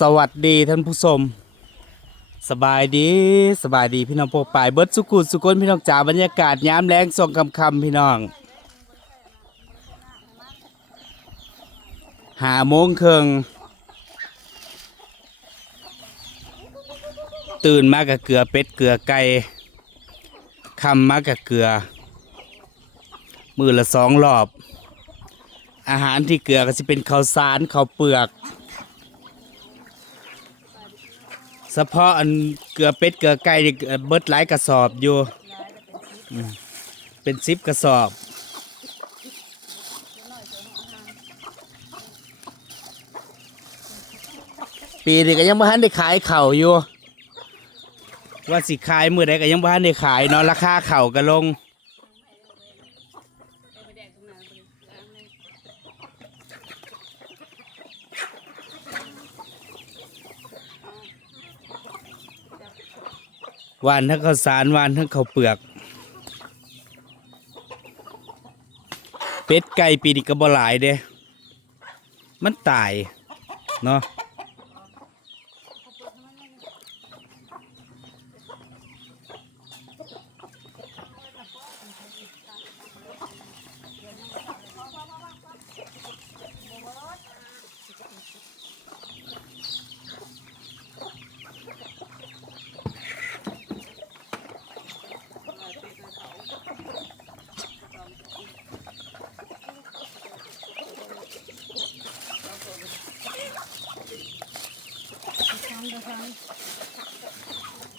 สวัสดีท่านผู้ชมสบายดีสบายดีพี่น้องโปกปายเบิร์ดสุกุลสุกนพี่น้องจ๋าบรรยากาศยามแรงส่งคำคำพี่น้องหาโมงเครึ่งตื่นมากับเกลือเป็ดเกลือไก่คำมากับเกลือ มือละสองรอบ อาหารที่เกลือก็จะเป็นข้าวสารข้าวเปลือก เฉพาะอันเกลือเป็ดเกลือไก่นี่เอ่อเบิดหลายกระสอบอยู่อืมเป็นซิบกระสอบ ปีนี้ก็ยังบ่ทันได้ขายเข่าวอยู่ ว่าสิขายมือใดก็ยังบ่ทันได้ขายเนาะราคาเข่าวก็ลง วานทั้งข้าวสารหวานทั้งข้าวเปลือก เป็ดไก่ปีนี้ก็บ่หลายเด้ มันตาย เนาะ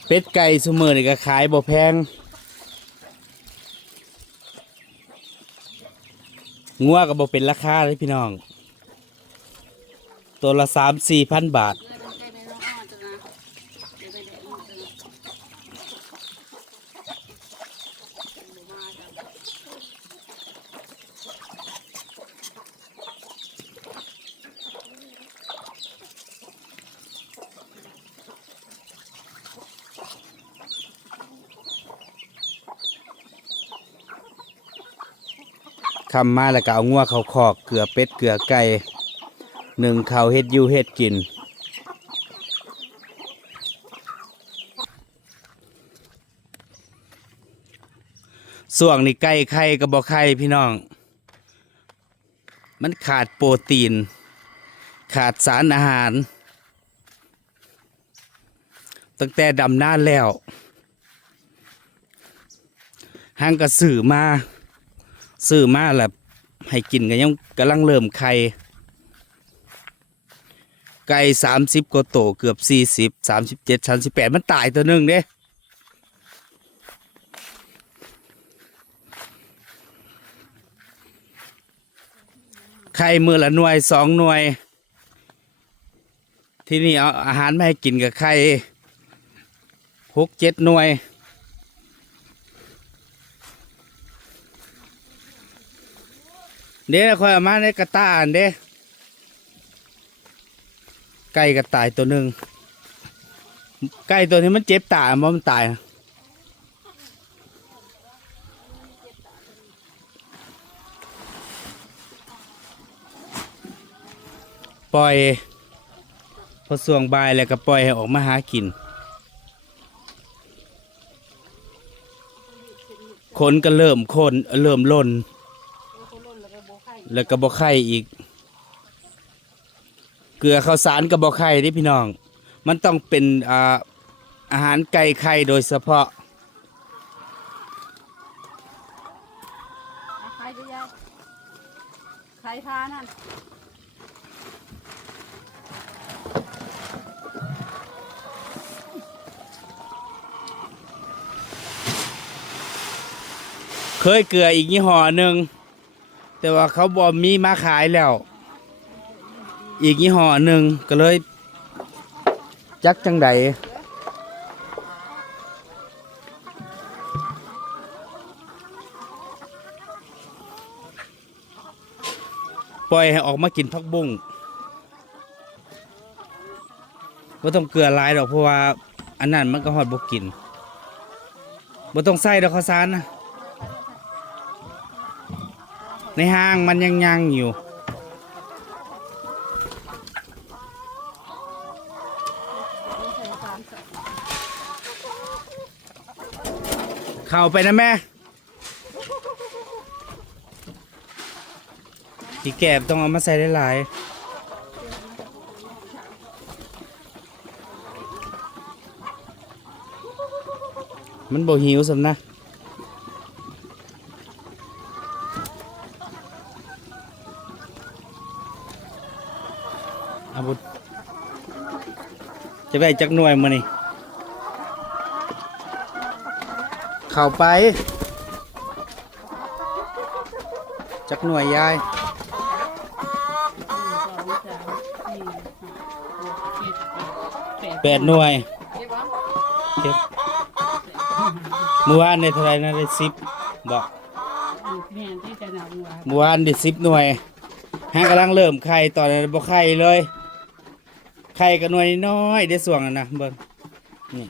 เป็ดไก่สมือนี่ก็ขายบ่แพงงัวก็บ่เป็นราคาเลยพี่น้อง ตัวละสามสี่พันบาท คำมาแล้วก็เอางัวเขาคอกเกลือเป็ดเกลือไก่หนึ่งเขาเฮ็ดยูเฮ็ดกิน ส่วงนี่ไก่ไข่กับบ่ไข่พี่น้อง มันขาดโปรตีน ขาดสารอาหาร ตั้งแต่ดำหน้าแล้วห้างกระสือมา ซื้อมาแล้วให้กินกันยังกำลังเริ่มไข่ไก่สามสิบกว่าโตเกือบสี่สิบสามสิบเจ็ดสามสิบแปดมันตายตัวหนึ่งเด้ไข่มือละหน่วยสองหน่วย ที่นี่เอาอาหารมาให้กินกับไข่หกเจ็ดหน่วย เดี๋ยวคอยเอามาในกระตาอันเด้ไก่กระต่ายตัวหนึ่งไก่ตัวนี้มันเจ็บตาบ่มันตายปล่อย พอส่วงบายแล้วก็ปล่อยให้ออกมาหากิน คนก็เริ่มคนเริ่มล่น แล้วก็บ่ไข่อีก เกลือข้าวสารกับบ่ไข่นี่พี่น้อง มันต้องเป็นอ่าอาหารไก่ไข่โดยเฉพาะใครจะยายใครพานั่นเคยเกลืออีกยี่ห้อหนึ่ง แต่ว่าเขาบอมีมาขายแล้ว อีกยี่ห้อหนึ่งก็เลย จักจังใดปล่อยให้ออกมากินพักบุ้งว่าต้องเกลือลายดอกเพราะว่า อันนั้นมันก็หอดบกินบ่ต้องใส่ดอกข้าวสารนะ ในห้างมันยังยังอยู่ เข้าไปนะแม่ที่แกบต้องเอามาใส่ได้หลายมันบ่หิวสินะ อาบุตจะได้จักหน่วยมานี่เข้าไป จักหน่วยยายหนึ่งสองสามสี่ห้าหกเจ็ดแปดแปดหน่วยเก็บวะเก็บเมื่อวานในเท่าไหรนะได้สิบบอกอืมแม่นที่จะนำว่าเมื่อวานได้สิบหน่วยฮะกำลังเริ่มไข่ตอนนั้นบ่ไข่เลย ไข่กับหน่วยน้อยได้ส่วงแล้วนะเบิ่งนี่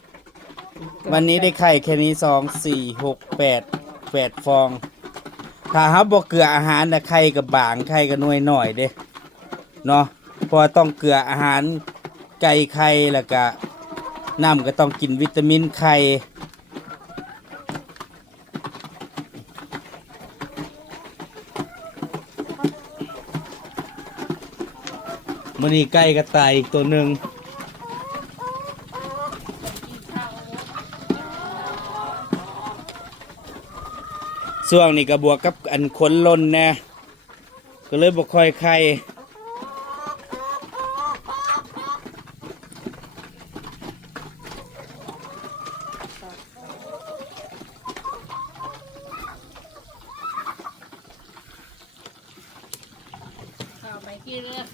วันนี้ได้ไข่แค่นี้สองสี่หกแปดแปดฟอง ถ้าฮับบอกเกลืออาหารนะไข่กับบางไข่กับหน่วยหน่อยเด้เนาะเพราะว่าต้องเกลืออาหารไก่ไข่แล้วก็น้ำก็ต้องกินวิตามินไข่ มื่อนี้ใก่ก็ตายอีกตัวหนึ่งช่วงนี้กระบวกกับอันคนลนแน่ก็เลยบ่ค่อยใคร เข้าไปกินเลย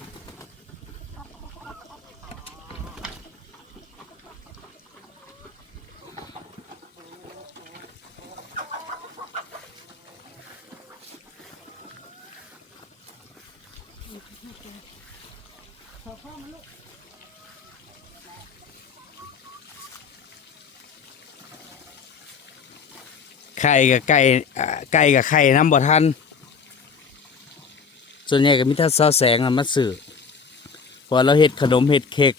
ไข่กับไก่ไก่กับไข่น้ำบ่ทัน ส่วนใหญ่ก็มีแต่ซอแสงอะมาสื่อพอเราเห็ดขนมเห็ดเค้ก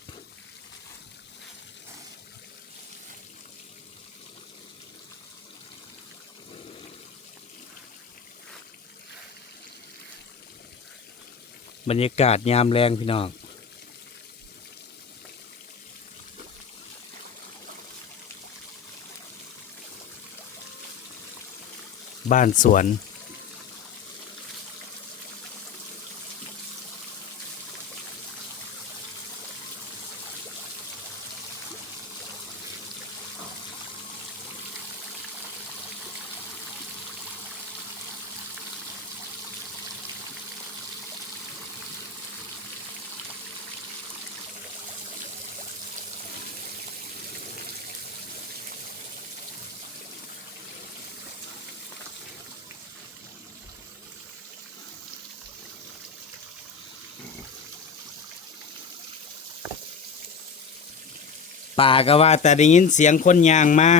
บรรยากาศยามแรงพี่น้อง บ้านสวน ป่าก็ว่าแต่ได้ยินเสียงคนยางมา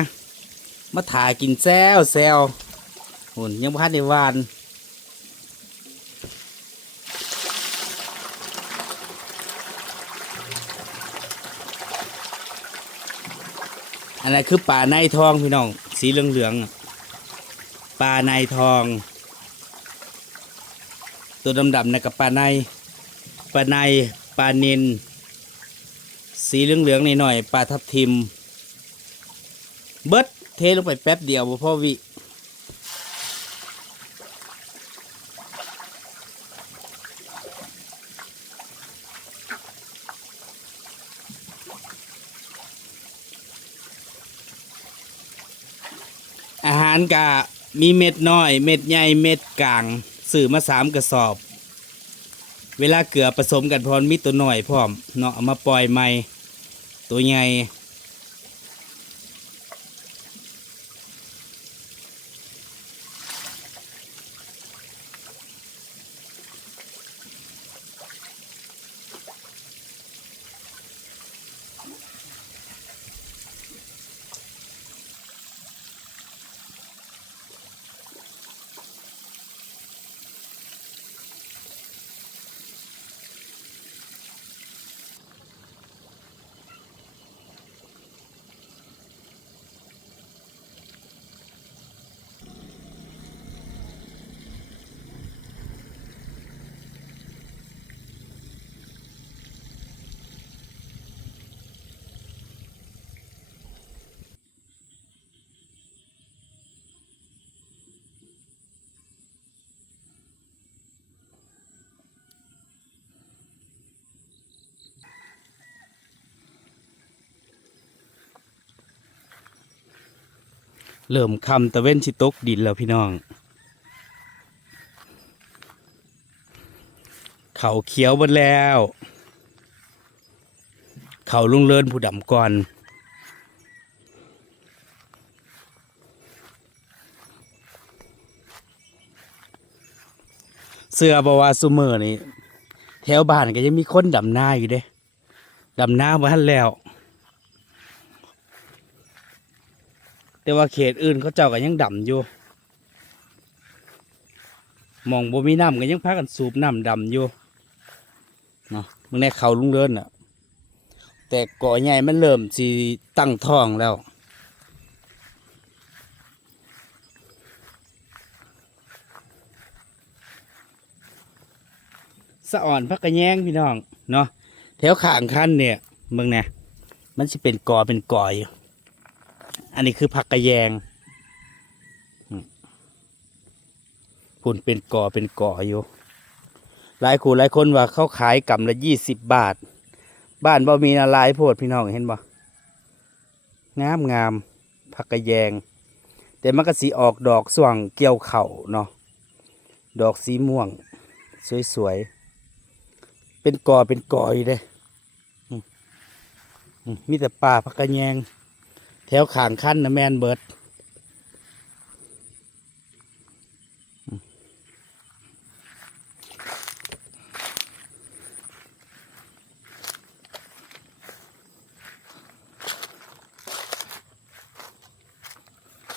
มาถ่ากินแซวแซวหุ่นยังพัดในวานอันนั้นคือป่าในทองพี่น้อง สีเหลืองๆอะป่าในทอง ตัวดำๆนะกับป่าในป่าในป่านิน สีเหลืองๆหน่อยๆปลาทับทิม เบิดเทลงไปแป๊บเดียวพ่อวิอาหารกะมีเม็ดน้อย เม็ดใหญ่ เม็ดกลางสื่อมาสามกระสอบ เวลาเกลือผสมกันพร้อมมีตัวหน่อยพร้อมเนาะเอามาปล่อยใหม่ตัวใหญ่ เริ่มคำตะเว้นชิตกดินแล้วพี่น้อง เขาเขียวหมดแล้ว เขาลุงเลินผู้ดำก่อนเสื้อบาวาซูเมอร์นี่แถวบ้านก็ยังมีคนดำหน้าอยู่เด้ดำหน้าบ้านแล้ว แต่ว่าเขตอื่นเขาเจ้าก็ยังดำอยู่มองบ่มีน้ำก็ยังพากันสูบน้ำดำอยู่เนาะมึงในเขาลุงเลินอะแต่เก่อใหญ่มันเริ่มสิตั้งท้องแล้ว สะอ่อนพักกระแยงพี่น้อง เนาะแถวข้างคันเนี่ยมึงเนี่ยมันสิเป็นกอเป็นกออยู่ อันนี้คือผักกระแยงพุ่นเป็นกอเป็นกออยู่ หลายคู่หลายคนว่าเขาขายกำละยี่สิบบาท บ้านบ่มีนาลายโพดพี่น้องเห็นบ่งามงามผักกระแยง แต่มันก็สีออกดอกส่วงเกี่ยวเข่าเนาะดอกสีม่วง สวยๆ เป็นกอเป็นกออยู่เด้อืมอืมมีแต่ป่าพักกระแยง แถวขางขั้นนะแมนเบิดอืม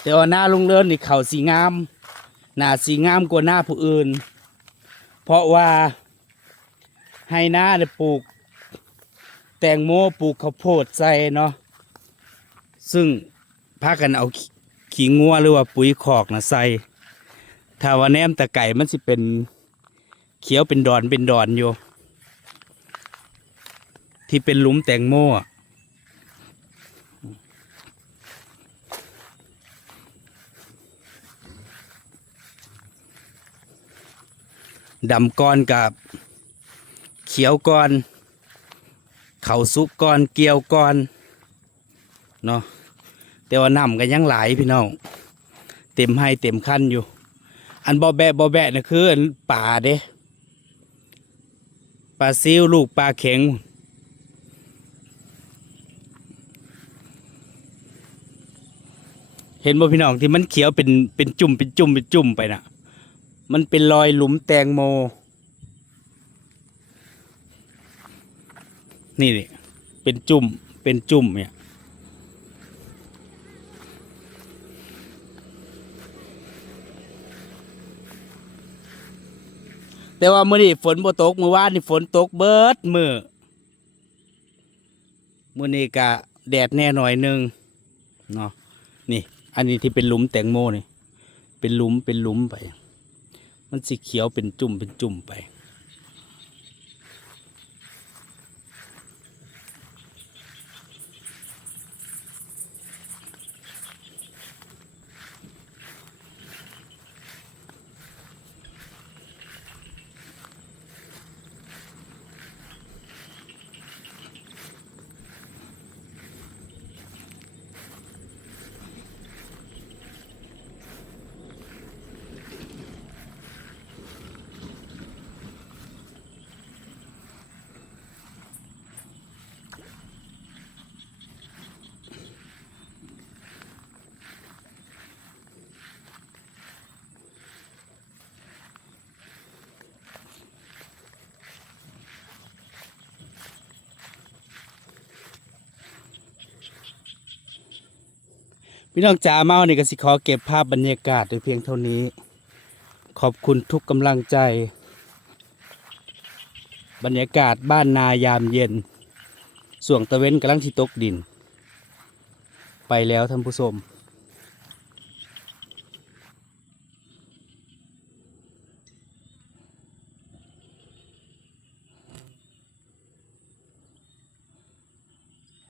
แต่ว่าหน้าลุงเลินนี่เขาสีงาม หน้าสีงามกว่าหน้าผู้อื่น เพราะว่าให้หน้าเนี่ยปลูก แตงโมปลูกข้าวโพดใส่เนาะ ซึ่งพากันเอาขี้งัวหรือว่าปุ๋ยคอกนะใส่ถ้าว่าแนมตะไก่มันสิเป็นเขียวเป็นดอนเป็นดอนอยู่ ที่เป็นหลุมแตงโมดำก้อนกับเขียวก่อน เขาสุกก่อนเกี่ยวก่อนเนาะ แต่ว่าน้ำกันยังหลายพี่น้อง เต็มให้เต็มขั้นอยู่ อันบอแบะบอแบะนี่คืออันป่าเด้ปลาซิวลูกปลาเข็งเห็นบ่พี่น้องที่มันเขียวเป็นเป็นจุ่มเป็นจุ่มเป็นจุ่มไปน่ะมันเป็นรอยหลุมแตงโม นี่นี่เป็นจุ่มเป็นจุ่มเนี่ย แต่ว่ามื่อนี้ฝนบ่ตกเมื่อวานนี่ฝนตกเบิดมือมื่อนี้กะแดดแน่หน่อยหนึงเนาะนี่ อันนี้ที่เป็นหลุมแตงโมนี่ เป็นหลุมเป็นหลุมไป มันสีเขียวเป็นจุ่มเป็นจุ่มไป พี่น้องจ๋าเมานี่ก็สิขอเก็บภาพบรรยากาศไว้เพียงเท่านี้ ขอบคุณทุกกำลังใจ บรรยากาศบ้านนายามเย็นส่วงตะเว้นกำลังที่ตกดิน ไปแล้วท่านผู้ชม